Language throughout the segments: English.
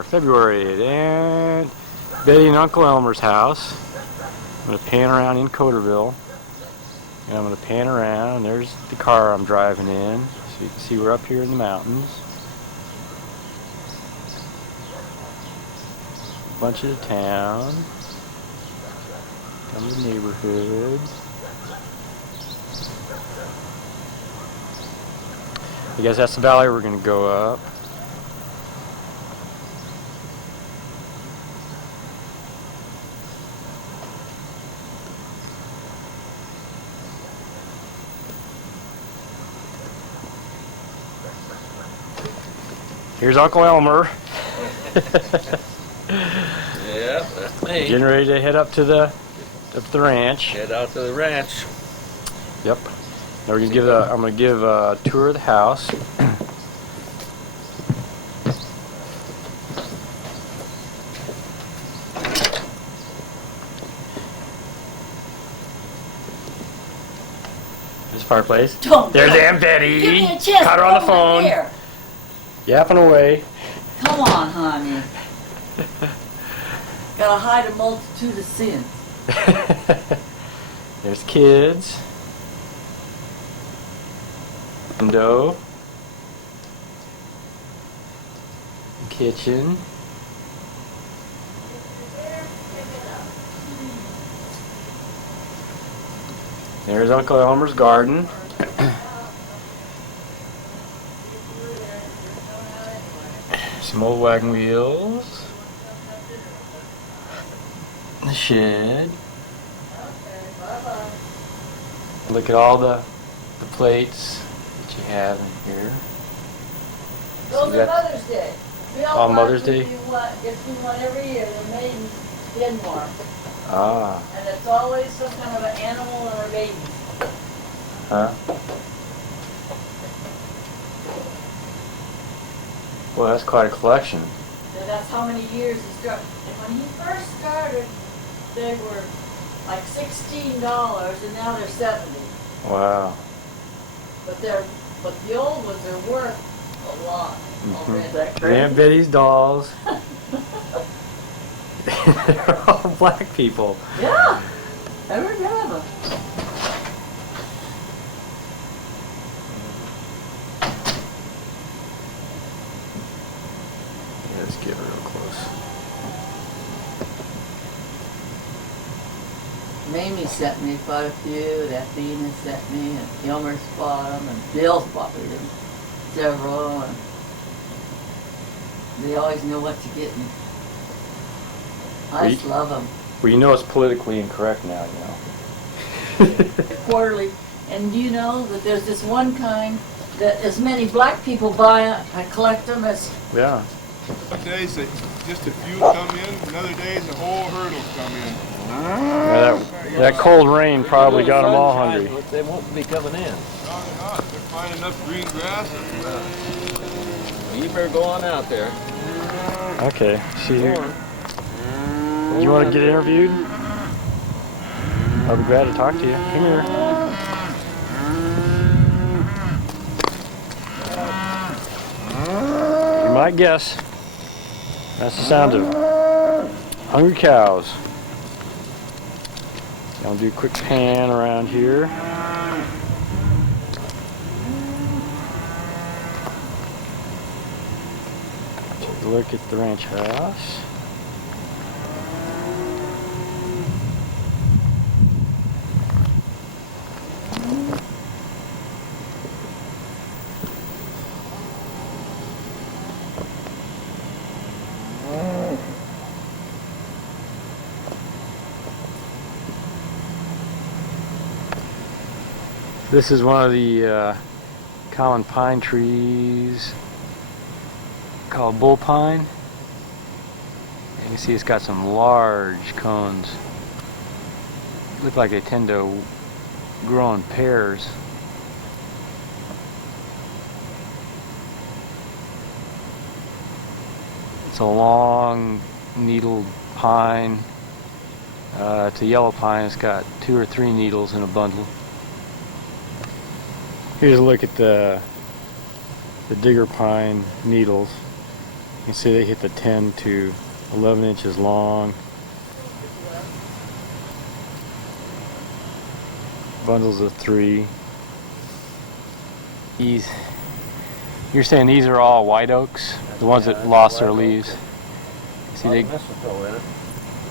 are February, and Betty and Uncle Elmer's house. I'm going to pan around in Coulterville, and I'm going to pan around, and there's the car I'm driving in, so you can see we're up here in the mountains. A bunch of the town, down the neighborhood. I guess that's the valley we're going to go up. Here's Uncle Elmer. Yeah, that's me. Getting ready to head up to the ranch. Head out to the ranch. Yep. Now we're gonna I'm gonna give a tour of the house. This fireplace. There's Aunt Betty. Give me a chance. Caught her on the phone. Here. Yapping away. Come on, honey. Gotta hide a multitude of sins. There's kids. Window. Kitchen. There's Uncle Elmer's garden. Some old wagon wheels. The shed. Look at all the plates that you have in here. Those are Mother's Day. On Mother's Day? Gets me one every year, the maidens Denmark. Ah. And it's always some kind of an animal or a baby. Huh? Well, that's quite a collection. And that's how many years he started. And when he first started, they were like $16, and now they're $70. Wow. But the old ones are worth a lot. Mm-hmm. Aunt Betty's dolls. They're all black people. Yeah. Every one of them. Let's get real close. Mamie sent me quite a few, that Venus sent me, and Elmer's bought them, and Bill's bought me them, several, and they always know what to get me. I just love them. Well, you know it's politically incorrect now, you know. Quarterly, and you know that there's this one kind that as many black people buy it, I collect them as... Yeah. Some days that just a few come in, and other days a whole herd will come in. Yeah, that cold rain probably got them all hungry. They won't be coming in. No, they're not. They're finding enough green grass. You better go on out there. Okay, see you. You want to get interviewed? I'll be glad to talk to you. Come here. You might guess. That's the sound of hungry cows. I'll do a quick pan around here. Take a look at the ranch house. This is one of the common pine trees called bull pine. You can see it's got some large cones. Look like they tend to grow in pairs. It's a long needled pine. It's a yellow pine. It's got 2 or 3 needles in a bundle. Here's a look at the digger pine needles. You can see they hit the 10 to 11 inches long. Bundles of 3. You're saying these are all white oaks? The ones that lost their leaves? See, they mistletoe in it.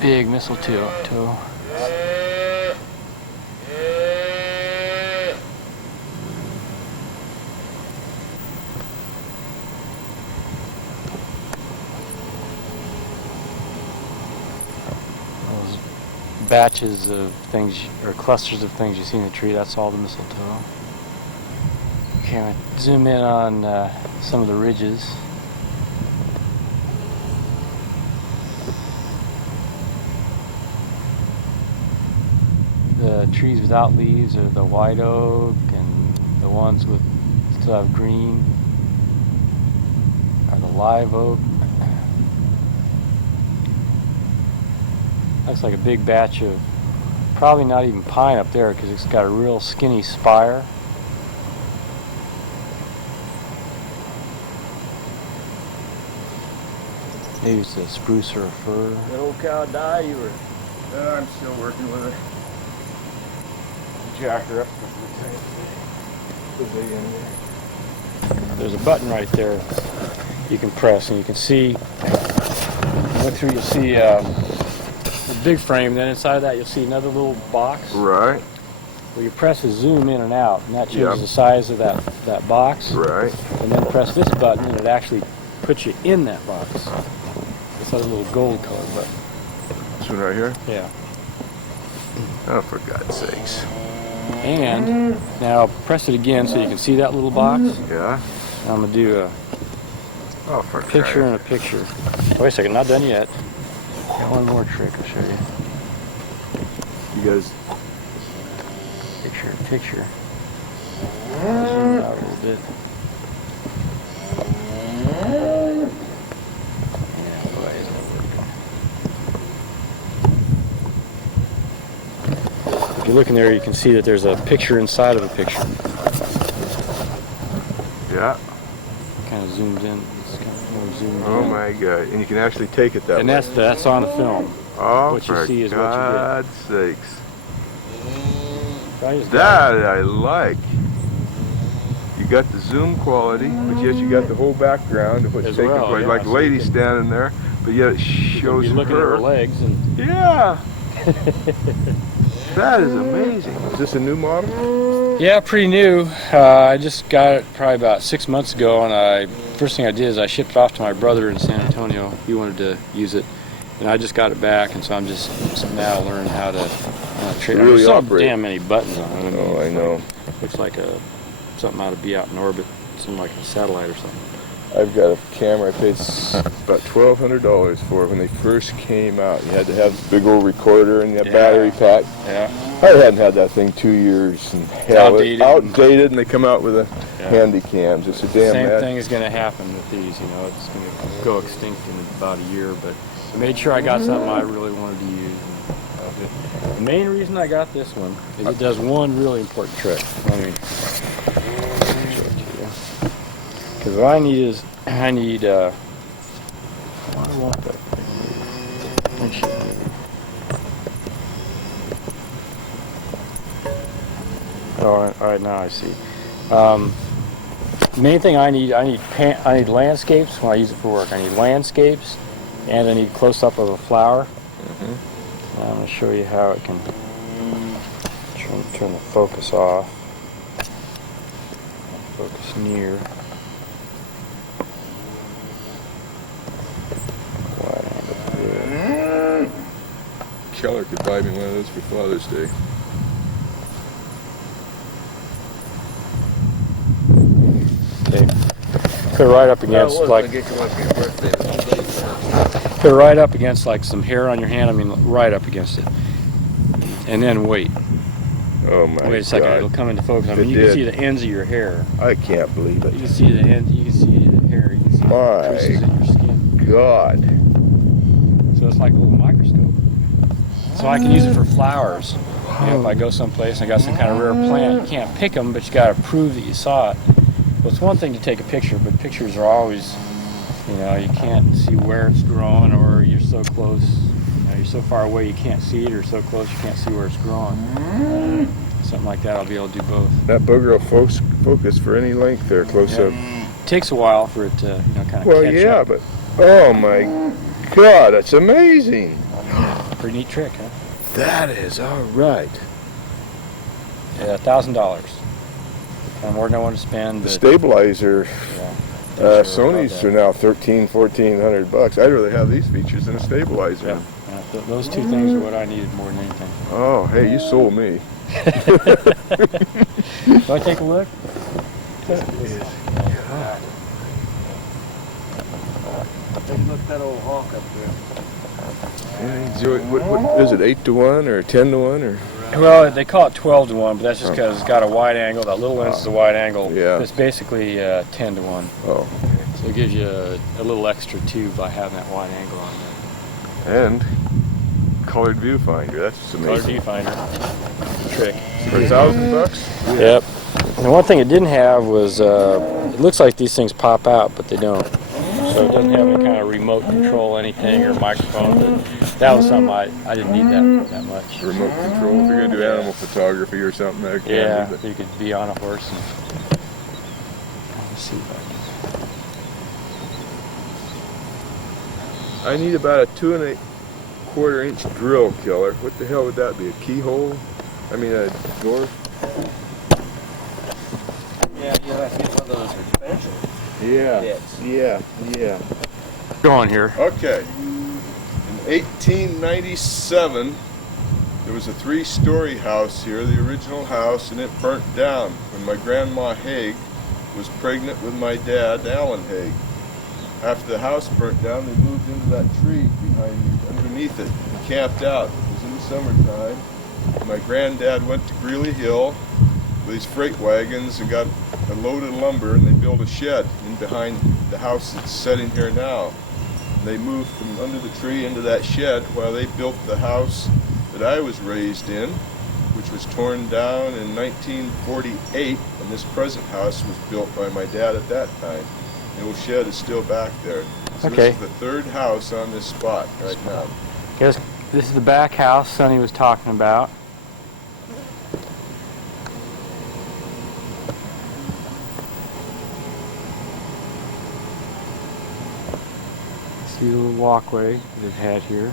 big mistletoe. Those batches of things, or clusters of things you see in the tree, that's all the mistletoe. Okay, I'm going to zoom in on some of the ridges. The trees without leaves are the white oak, and the ones with still have green are the live oak. Looks like a big batch of, probably not even pine up there because it's got a real skinny spire. Maybe it's a spruce or a fir. That old cow die, you were... I'm still working with it. Jack her up. There's a button right there you can press, and you can see, look through, you'll see the big frame, then inside of that you'll see another little box. Right. Where you press is zoom in and out, and that changes Yep. the size of that box. Right. And then press this button, and it actually puts you in that box. It's a little gold color button. This one right here? Yeah. Oh, for God's sakes. And now press it again so you can see that little box. Yeah. I'm going to do a Oh, for picture and a picture. Wait a second, not done yet. Got one more trick I'll show you. You guys. Picture. Zoom out a little bit. Yeah, boy, isn't it working. If you look in there, you can see that there's a picture inside of a picture. Yeah. Kind of zoomed in. It's kind of more zoomed Oh in. my God. And you can actually take it that And way. that's on the film. Oh, what you for see is what you get. God's sakes. I just got That I like. You got the zoom quality, but yet you got the whole background of what's As taking well, place. yeah, Like the so lady you can- standing there, but yet it you shows be looking at her her. legs and Yeah. That is amazing. Is this a new model? yeah, pretty new. I just got it probably about 6 months ago, and first thing I did is I shipped it off to my brother in San Antonio. He wanted to use it, and I just got it back, and so I'm just now learning how to trade. Really There's so operate. damn many buttons on it. Oh, I know. Looks like something ought to be out in orbit, something like a satellite or something. I've got a camera I paid about $1,200 for when they first came out. You had to have the big old recorder and the Yeah. battery pack. Yeah. I hadn't had that thing 2 years, and hell, Outdated. outdated, and they come out with Yeah. handy cams. It's a damn Same mad. thing is going to happen with these. You know, it's going to go extinct in about a year. But I made sure I got something I really wanted to use. The main reason I got this one is it does one really important trick. Let me show it to you. Because what I need is what do I want that thing? All right, now I see. Main thing I need landscapes when I use it for work. I need landscapes, and I need close up of a flower. I'm going to show you how it can turn the focus off. Focus near. Wide angle there. Keller could buy me one of those for Father's Day. Okay. Put it right up against like. Get you one for your birthday. Put it right up against like some hair on your hand. I mean, right up against it, and then wait. Oh my God. Wait a second. It'll come into focus. I mean, It you can did. see the ends of your hair. I can't believe You it. can see the ends. You can see the hair. You can see My the creases in your skin. God. So it's like a little microscope. So I can use it for flowers. You know, if I go someplace and I got some kind of rare plant, you can't pick them, but you got to prove that you saw it. Well, it's one thing to take a picture, but pictures are always, You know, you can't see where it's growing, or you're so close, you know, you're so far away you can't see it, or so close you can't see where it's growing. Something like that, I'll be able to do both. That booger will focus for any length there, close up. It takes a while for it to, you know, kind of Well, catch yeah, up. but oh my God, that's amazing. Pretty neat trick, huh? That is all right. Yeah, $1,000. Kind of more than I want to spend. The But, stabilizer, yeah, Sony's are now $1,400. I'd rather have these features than a stabilizer. Yeah, those two things are what I needed more than anything. Oh, hey, you sold me. Do I take a look? Take a look at that old hawk up there. Yeah, what is it, 8 to 1 or 10 to 1 or? Well, they call it 12 to 1, but that's just because it's got a wide angle. That little lens is a wide angle. Yeah. It's basically 10 to 1. Oh. So it gives you a little extra too by having that wide angle on there. And colored viewfinder. That's just Color amazing. viewfinder trick. For $1,000? Yep. And one thing it didn't have was, it looks like these things pop out, but they don't. So it doesn't have any kind of remote control anything or microphone. But that was something I didn't need that much. Remote control. If you're going to do animal photography or something, that can Yeah, be. you could be on a horse and let's see if I need about a 2 1/4 inch drill killer. What the hell would that be? A keyhole? I mean a door? Yeah, you'll have to get one of those expansion Yeah. bits. Yeah. going here. Okay. In 1897, there was a 3-story house here, the original house, and it burnt down when my grandma Haigh was pregnant with my dad, Alan Haigh. After the house burnt down, they moved into that tree underneath it and camped out. It was in the summertime. My granddad went to Greeley Hill with his freight wagons and got a load of lumber, and they built a shed in behind the house that's sitting here now. And they moved from under the tree into that shed while they built the house that I was raised in, which was torn down in 1948, and this present house was built by my dad at that time. The old shed is still back there. So Okay. This is the 3rd house on this spot right now. This is the back house Sonny was talking about. See the little walkway that it had here.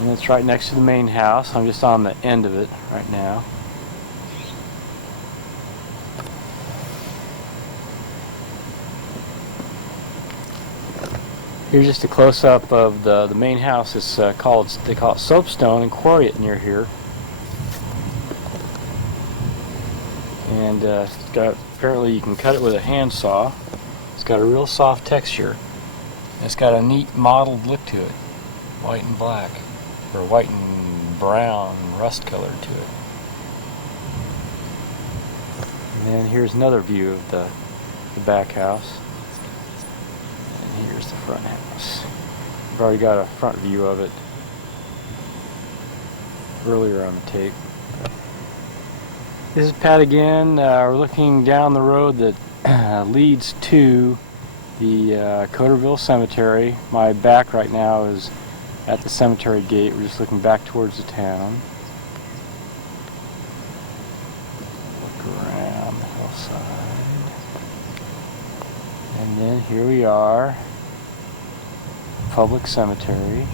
And it's right next to the main house. I'm just on the end of it right now. Here's just a close-up of the main house. It's they call it soapstone and quarry it near here. And it's got, apparently you can cut it with a handsaw. It's got a real soft texture. It's got a neat mottled look to it, white and black, or white and brown, rust color to it. And then here's another view of the back house. And here's the front house. I've already got a front view of it earlier on the tape. This is Pat again. We're looking down the road that leads to the Coulterville Cemetery. My back right now is at the cemetery gate. We're just looking back towards the town. Look around the hillside. And then here we are, public cemetery.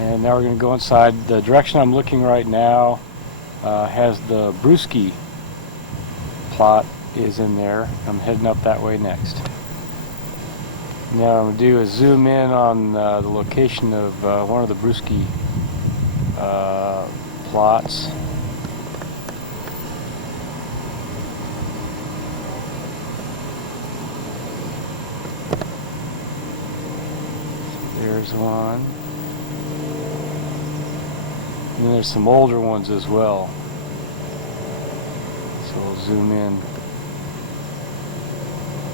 And now we're going to go inside. The direction I'm looking right now has the Brewski plot is in there. I'm heading up that way next. Now what I'm going to do is zoom in on the location of one of the Brewski plots. There's one. And then there's some older ones as well. So we'll zoom in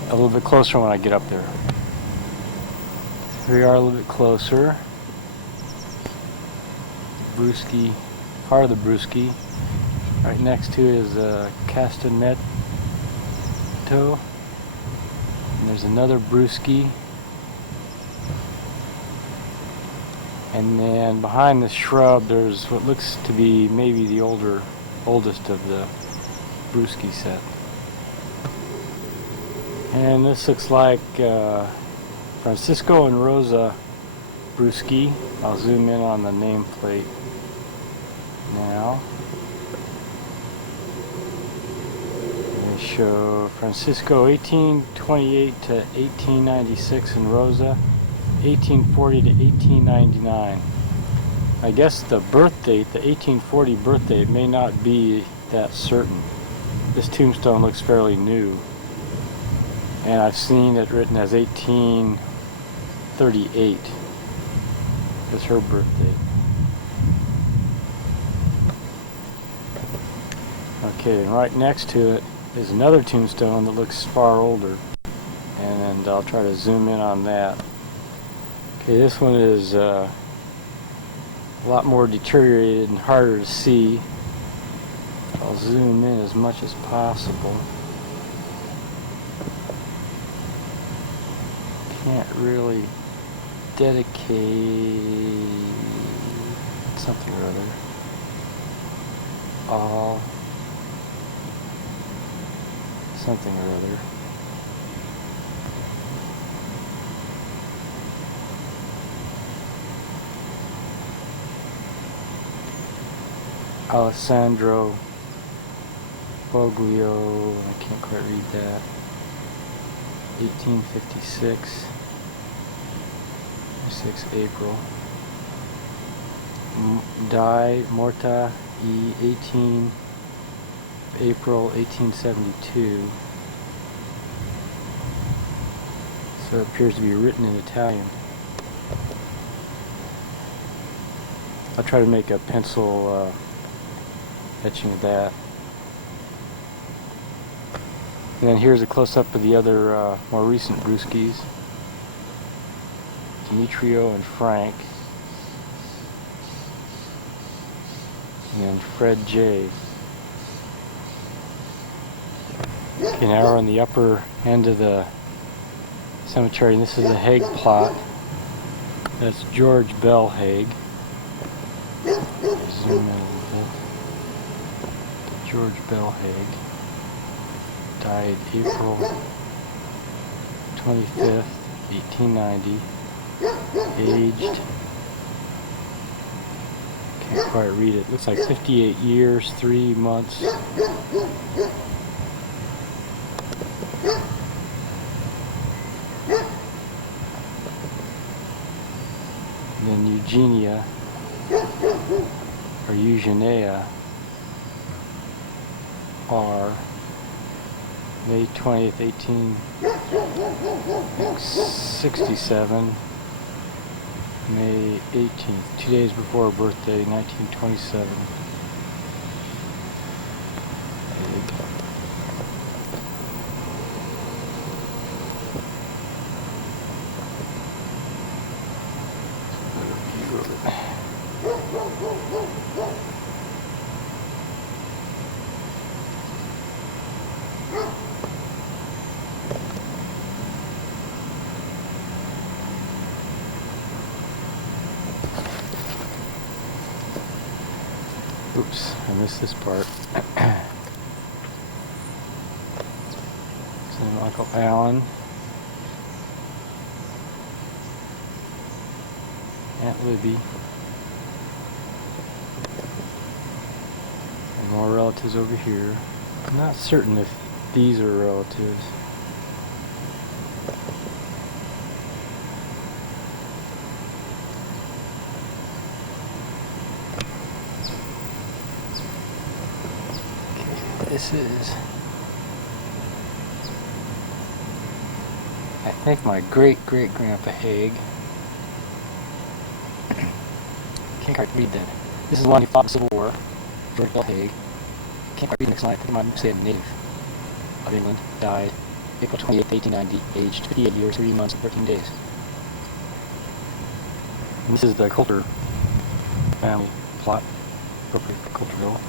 a little bit closer when I get up there. Here we are a little bit closer. Brewski, part of the Brewski. Right next to it is Castaneto. And there's another Brewski. And then behind the shrub there's what looks to be maybe the oldest of the Brewski set. And this looks like Francisco and Rosa Brewski. I'll zoom in on the nameplate now. They show Francisco 1828 to 1896 and Rosa 1840 to 1899. I guess the birth date, the 1840 birth date, may not be that certain. This tombstone looks fairly new. And I've seen it written as 1838 as her birth date. Okay, and right next to it is another tombstone that looks far older. And I'll try to zoom in on that. Okay, this one is a lot more deteriorated and harder to see. I'll zoom in as much as possible. Can't really dedicate something or other. All something or other. Alessandro Foglio, I can't quite read that. 1856, 6 April. Died Morta e 18 April 1872. So it appears to be written in Italian. I'll try to make a pencil etching of that. And then here's a close-up of the other more recent Brewskis. Demetrio and Frank. And Fred J. Okay, now we're on the upper end of the cemetery, and this is the Haigh plot. That's George Bell Haigh. Zoom in a little bit. George Bell Haigh. Died April 25th, 1890. Aged, can't quite read it. Looks like 58 years, 3 months. And then Eugenia, or Eugenia, R. May 20th, 1867. May 18th, 2 days before her birthday, 1927. Oops, I missed this part. So Uncle Alan, Aunt Libby, and more relatives over here. I'm not certain if these are relatives. This is, I think, my great-great-grandpa Haigh. Can't quite read that. This is the one who fought in the Civil War, George Bell Haigh. Can't quite read the next line. I think I might say a native of England. Died April 28th, 1890, aged 58 years, 3 months, and 13 days. And this is the Coulter family plot, appropriate for Coulterville.